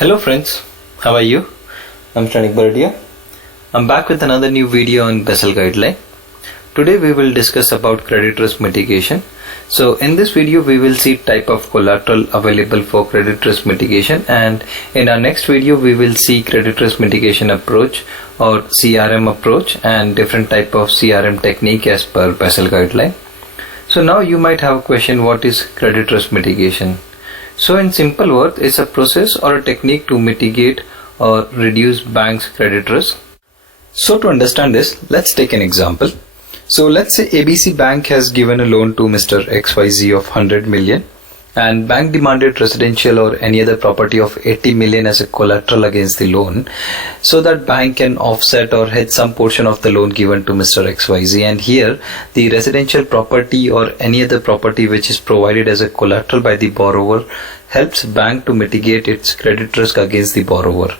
Hello friends, how are you? I'm Shranik Bardia. I'm back with another new video on Basel Guideline. Today we will discuss about credit risk mitigation. So in this video we will see type of collateral available for credit risk mitigation, and in our next video we will see credit risk mitigation approach or CRM approach and different type of CRM technique as per Basel Guideline. So now you might have a question, what is credit risk mitigation? So in simple words, it's a process or a technique to mitigate or reduce bank's credit risk. So to understand this, let's take an example. So let's say ABC Bank has given a loan to Mr. XYZ of 100 million and bank demanded residential or any other property of 80 million as a collateral against the loan, so that bank can offset or hedge some portion of the loan given to Mr. XYZ, and here the residential property or any other property which is provided as a collateral by the borrower helps bank to mitigate its credit risk against the borrower.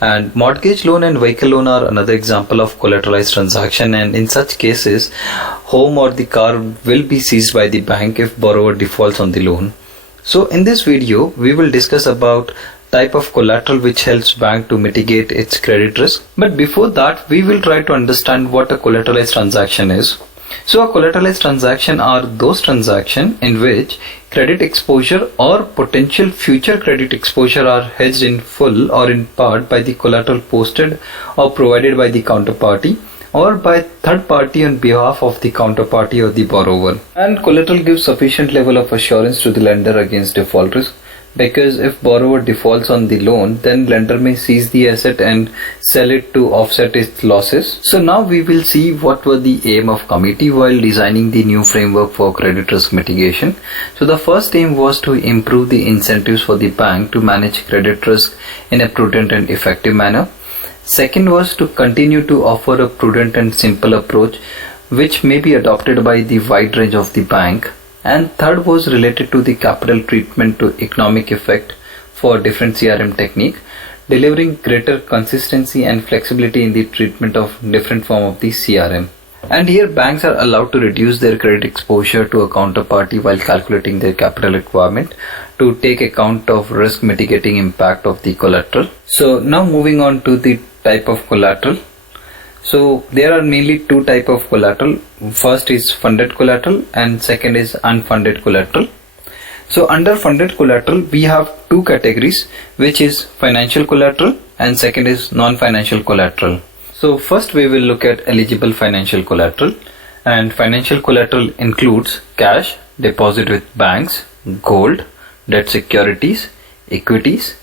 And mortgage loan and vehicle loan are another example of collateralized transaction, and in such cases home or the car will be seized by the bank if borrower defaults on the loan. So in this video we will discuss about type of collateral which helps bank to mitigate its credit risk. But before that we will try to understand what a collateralized transaction is. So a collateralized transaction are those transactions in which credit exposure or potential future credit exposure are hedged in full or in part by the collateral posted or provided by the counterparty or by third party on behalf of the counterparty or the borrower. And collateral gives sufficient level of assurance to the lender against default risk, because if borrower defaults on the loan, then lender may seize the asset and sell it to offset its losses. So now we will see what were the aim of committee while designing the new framework for credit risk mitigation. So the first aim was to improve the incentives for the bank to manage credit risk in a prudent and effective manner. Second was to continue to offer a prudent and simple approach which may be adopted by the wide range of the bank. And third was related to the capital treatment to economic effect for different CRM technique, delivering greater consistency and flexibility in the treatment of different form of the CRM. And here banks are allowed to reduce their credit exposure to a counterparty while calculating their capital requirement to take account of risk mitigating impact of the collateral. So now moving on to the type of collateral. So there are mainly two type of collateral. First is funded collateral and second is unfunded collateral. So under funded collateral we have two categories, which is financial collateral and second is non-financial collateral. So first we will look at eligible financial collateral, and financial collateral includes cash, deposit with banks, gold, debt securities, equities,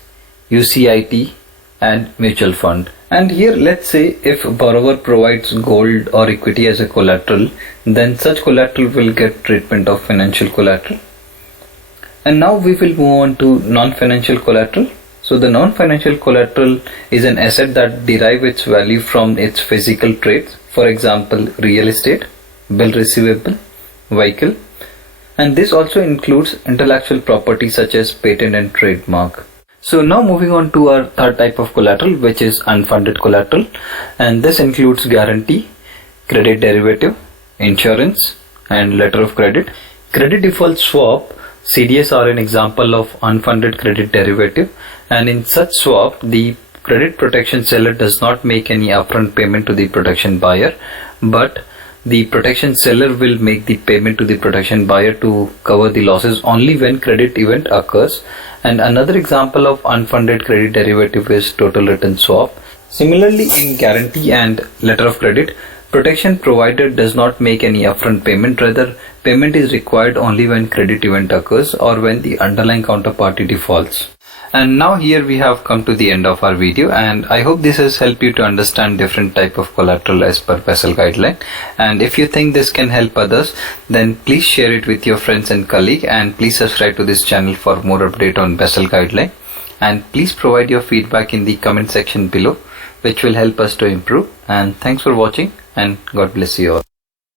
UCIT and mutual fund. And here let's say if borrower provides gold or equity as a collateral, then such collateral will get treatment of financial collateral. And now we will move on to non-financial collateral. So the non-financial collateral is an asset that derive its value from its physical traits, for example real estate, bill receivable, vehicle, and this also includes intellectual property such as patent and trademark. So now moving on to our third type of collateral, which is unfunded collateral, and this includes guarantee, credit derivative, insurance and letter of credit. Credit default swap CDS are an example of unfunded credit derivative, and in such swap the credit protection seller does not make any upfront payment to the protection buyer, but the protection seller will make the payment to the protection buyer to cover the losses only when credit event occurs. And another example of unfunded credit derivative is total return swap. Similarly, in guarantee and letter of credit, protection provider does not make any upfront payment, rather payment is required only when credit event occurs or when the underlying counterparty defaults. And now here we have come to the end of our video, and I hope this has helped you to understand different type of collateral as per Basel Guideline. And if you think this can help others, then please share it with your friends and colleagues, and please subscribe to this channel for more update on Basel Guideline. And please provide your feedback in the comment section below, which will help us to improve. And thanks for watching, and God bless you all.